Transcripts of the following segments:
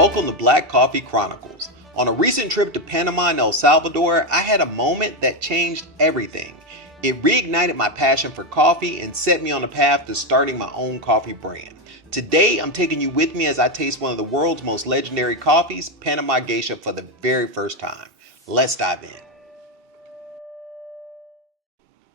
welcome to Black Coffee Chronicles. On a recent trip to Panama and El Salvador, I had a moment that changed everything. It reignited my passion for coffee and set me on the path to starting my own coffee brand. Today, I'm taking you with me as I taste one of the world's most legendary coffees, Panama Geisha, for the very first time. Let's dive in.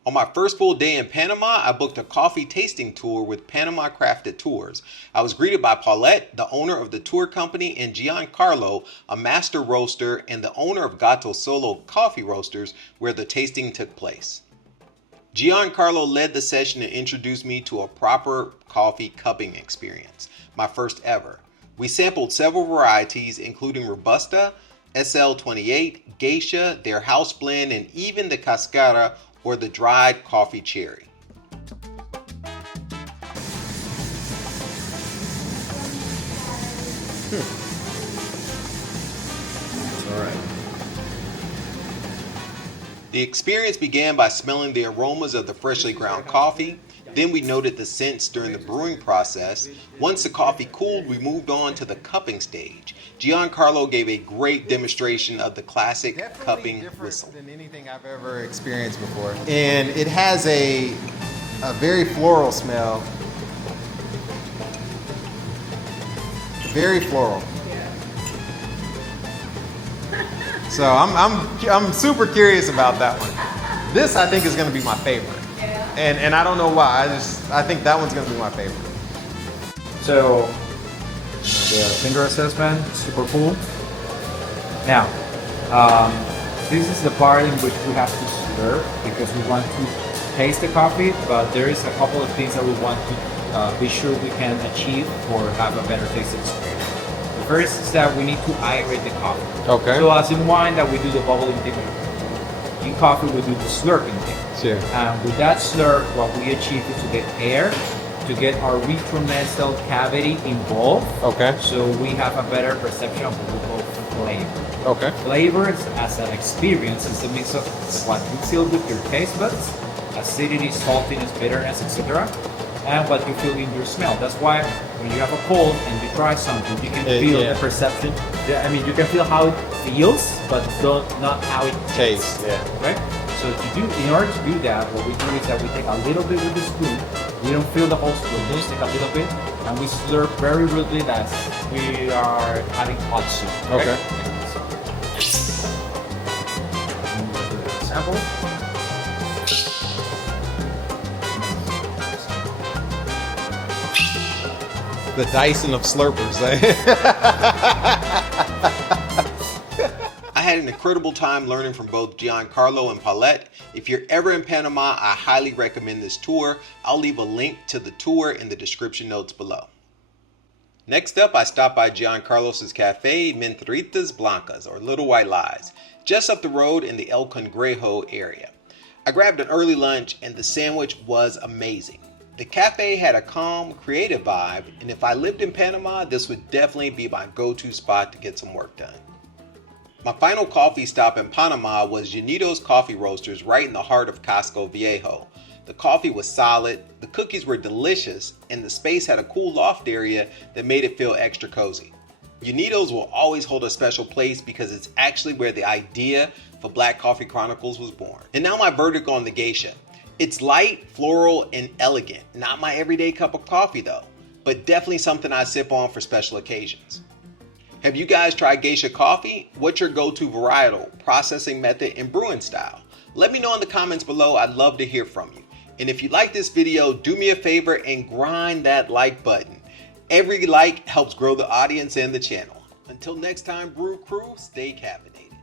On my first full day in Panama, I booked a coffee tasting tour with Panama Crafted Tours. I was greeted by Paulette, the owner of the tour company, and Giancarlo, a master roaster and the owner of Gato Solo Coffee Roasters, where the tasting took place. Giancarlo led the session and introduced me to a proper coffee cupping experience, my first ever. We sampled several varieties, including Robusta, SL28, Geisha, their house blend, and even the Cascara, or the dried coffee cherry. All right. The experience began by smelling the aromas of the freshly ground coffee. Then we noted the scents during the brewing process. Once the coffee cooled, we moved on to the cupping stage. Giancarlo gave a great demonstration of the classic cupping whistle. Than anything I've ever experienced before. And it has a very floral smell. Very floral. So I'm super curious about that one. This I think is going to be my favorite. And I don't know why. I think that one's going to be my favorite. So the finger assessment, super cool. Now, this is the part in which we have to stir because we want to taste the coffee, but there is a couple of things that we want to be sure we can achieve or have a better taste experience. The first is that we need to aerate the coffee. Okay. So as in wine that we do the bubbling thing, in coffee we do the slurping thing. Sure. And with that slurp, what we achieve is to get air, to get our retronasal cavity involved. Okay. So we have a better perception of what we call flavor. Okay. Flavors as an experience is a mix of what you feel with your taste buds, acidity, saltiness, bitterness, etc., and what you feel in your smell. That's why when you have a cold and you try something, you can feel the perception. I mean, you can feel how it feels, but not how it tastes. Yeah. Right? So in order to do that, what we do is that we take a little bit with the spoon. We don't fill the whole spoon. We just take a little bit, and we slurp very rudely as we are having hot soup. Okay. Sample. The Dyson of slurpers. I had an incredible time learning from both Giancarlo and Paulette. If you're ever in Panama, I highly recommend this tour. I'll leave a link to the tour in the description notes below. Next up, I stopped by Giancarlos's cafe, Mentiritas Blancas, or Little White Lies, just up the road in the El Cangrejo area. I grabbed an early lunch and the sandwich was amazing. The cafe had a calm, creative vibe, and if I lived in Panama, this would definitely be my go-to spot to get some work done. My final coffee stop in Panama was Unidos Coffee Roasters right in the heart of Casco Viejo. The coffee was solid, the cookies were delicious, and the space had a cool loft area that made it feel extra cozy. Unidos will always hold a special place because it's actually where the idea for Black Coffee Chronicles was born. And now my verdict on the Geisha. It's light, floral, and elegant. Not my everyday cup of coffee though, but definitely something I sip on for special occasions. Have you guys tried Geisha coffee? What's your go-to varietal, processing method, and brewing style? Let me know in the comments below. I'd love to hear from you. And if you like this video, do me a favor and grind that like button. Every like helps grow the audience and the channel. Until next time, Brew Crew, stay caffeinated.